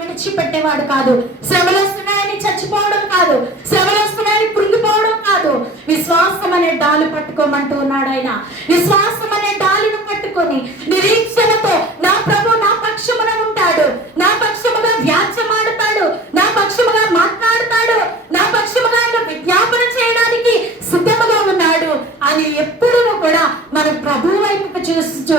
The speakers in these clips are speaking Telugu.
విడిచిపెట్టేవాడు కాదు. శ్రమలు వస్తున్నాయని చచ్చిపోవడం కాదు, శ్రమలు వస్తున్నాయని కృంగిపోవడం కాదు. విశ్వాసం అనే డాలు పట్టుకోమంటూ ఉన్నాడు ఆయన. విశ్వాసం అనే డాలును పట్టుకొని నిరీక్షణతో నా ప్రభు నా పక్షమున ఉంటాడు, నా పక్షముగా వ్యాజ్యమాడతాడు, నా పక్షముగా మాట్లాడతాడు, నా పక్షముగా ఆయన విజ్ఞాపన చేయడానికి సిద్ధముగా ఉన్నాడు అని ఎప్పుడూ కూడా మనం ప్రభు వైపుకు చూచు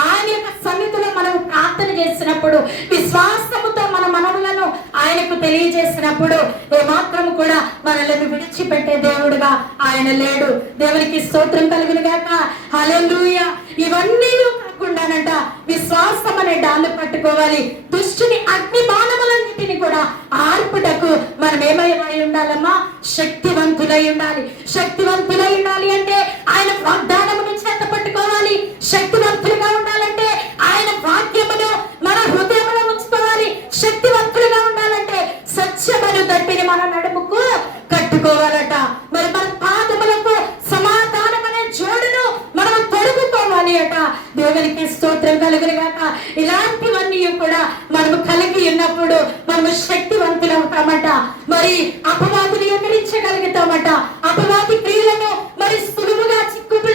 ఆయన యొక్క సన్నిధిలో మనం ప్రార్థన చేసినప్పుడు, విశ్వాసముతో మన మనవులను ఆయనకు తెలియజేసినప్పుడు ఏమాత్రం కూడా మనల్ని విడిచిపెట్టే దేవుడుగా ఆయన లేడు. దేవునికి స్తోత్రం కలుగును గాక. హల్లెలూయా. ఇవన్నీ కాకుండానంట విశ్వాసం అనే డాలు పట్టుకోవాలి. దుష్టుని అగ్ని బాణములన్నిటిని కూడా ఆర్పుటకు మనం ఏమై ఉండాలమ్మా? శక్తివంతులై ఉండాలి. శక్తివంతులై ఉండాలి అంటే ఆయన వాగ్దానమును చేత పట్టుకోవాలి. శక్తివంతులుగా ఉండాలంటే ఆయన వాక్యమును మన హృదయంలో ఉంచుకోవాలి. శక్తివంతులుగా ఉండాలంటే సత్యమైన దట్టిని మన నడుముకు కట్టుకోవాలట. మరి మన పాదములకు సమాధానం అనే జోడును మనం తొడుగుకోవాలి అట. దేవునికి స్తోత్రం కలుగును గాక. ఇలాంటివన్నీ కూడా మనము కలిగి ఉన్నప్పుడు మనము శక్తివంతులు అవుతామట. మరి అపవాదిని ఎదిరించగలుగుతామట. అపవాది క్రియలను మరి సులువుగా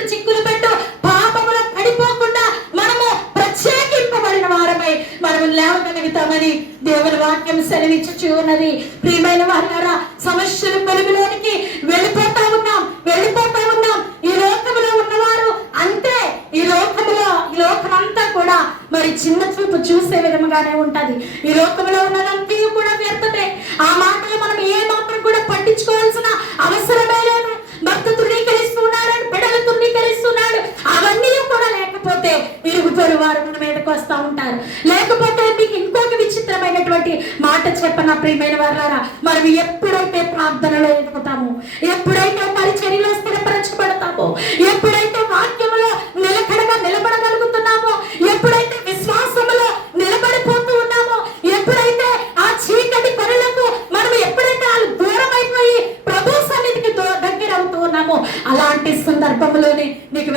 చిక్కులు పెట్టు పాపములో పడిపోకుండా మనము ప్రత్యేకింపబడిన వారమై మనము లేవగలుగుతామని దేవుని వాక్యం సెలవిచ్చుచూ ఉన్నది. ప్రియమైన వారారా, సమస్యలు వెలుగులోనికి వెళ్ళిపోతా ఉన్నాం. ఈ లోకములో ఉన్నవారు అంతే. ఈ లోకమంతా కూడా మరి చిన్న చూపు చూసే విధముగానే ఉంటది. ఈ లోకంలో ఉన్నదంతా కూడా వ్యర్థమే. ఆ మాటలు మనం ఏ మాత్రం కూడా పట్టించుకోవాల్సిన అవసరమే లేదు. భక్త తృణీకరిస్తున్నాడు, బిడ్డలు తృణీకరిస్తున్నాడు. అవన్నీ కూడా లేకపోతే ఇరుగు పొరుగు వారు మన మీదకి వస్తూ ఉంటారు. లేకపోతే మీకు ఇంకొక విచిత్రమైనటువంటి మాట చెప్పన ప్రియమైన వారారా, మనం ఎప్పుడైతే ప్రార్థనలో ఎదుగుతామో, ఎప్పుడైతే పరిచర్యలో స్థిరపరచబడతామో, ఎప్పుడైతే వాక్యములో నిలకడగా నిలబడగలుగుతున్నామో, ఎప్పుడైతే విశ్వాసములో నిలబడిపోతూ ఉన్నామో, ఎప్పుడైతే ఆ చీకటి పనులకు మనం ఎప్పుడైతే వాళ్ళు దూరం అయిపోయి ప్రభు సన్నిధికి దగ్గర అవుతూ ఉన్నామో, అలాంటి సందర్భంలోనే నీకు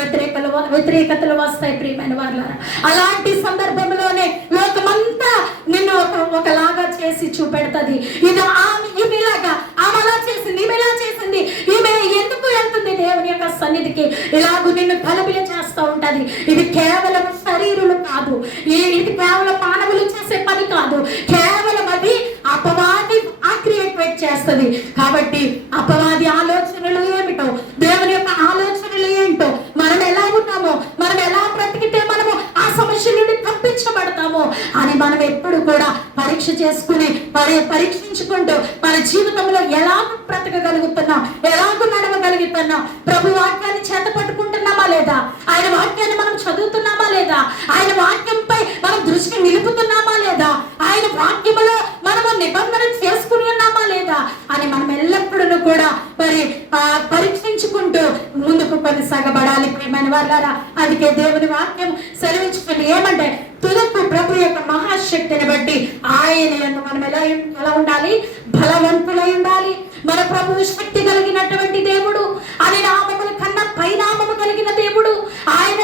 వ్యతిరేకతలు వస్తాయి ప్రియమైన వారులారా. అలాంటి సందర్భంలోనే లోకమంతా నిన్ను ఒకలాగా చేసి చూపెడుతుంది. ఇది ఈమె ఇలాగా, ఆమె అలా చేసింది, ఈమె ఇలా చేసింది, ఈమె ఎందుకు వెళ్తుంది దేవుని యొక్క సన్నిధికి, ఇలాగూ నిన్ను కలబిల చేస్తూ ఉంటది. ఇది కేవలం శరీరులు కాదు, ఇది కేవలం మానవులు చేసే పని కాదు. కేవలం అది అపవాది క్రియేట్ చేస్తుంది. కాబట్టి అపవాది ఆలోచనలు ఏమిటో, దేవుని యొక్క ఆలోచనలు ఏంటో, మనం ఎలా ఉన్నామో, మనం ఎలా బ్రతికితే మనము ఆ సమస్య నుండి తప్పించబడతామో అని మనం ఎప్పుడు కూడా పరీక్షించుకుంటూ మన జీవితంలో ఎలా బ్రతకగలుగుతున్నాం, ఎలాగూ నడవగలుగుతున్నాం, ప్రభు వాక్యాన్ని చేత పట్టుకుంటున్నామా లేదా, ఆయన వాక్యాన్ని మనం చదువుతున్నామా లేదా, ఆయన వాక్యంపై మనం దృష్టి నిలుపుతున్నామా లేదా, ఆయన వాక్యములో మనము నిబంధన చేసుకుని ఉన్నామా లేదా అని మనం ఎల్లప్పుడూ కూడా పరీక్షించుకుంటూ ముందుకు కొనసాగబడాలి ప్రియమైన వారులారా. అందుకే దేవుని వాక్యం సెలవించుకుంది ఏమంటే, తుదకు ప్రభు యొక్క మహాశక్తిని బట్టి ఆయన మనం ఎలా ఉండాలి? బలవంతులై ఉండాలి. మన ప్రభు శక్తి కలిగినటువంటి దేవుడు, అని నామముల కన్నా పైనామము కలిగిన దేవుడు. ఆయన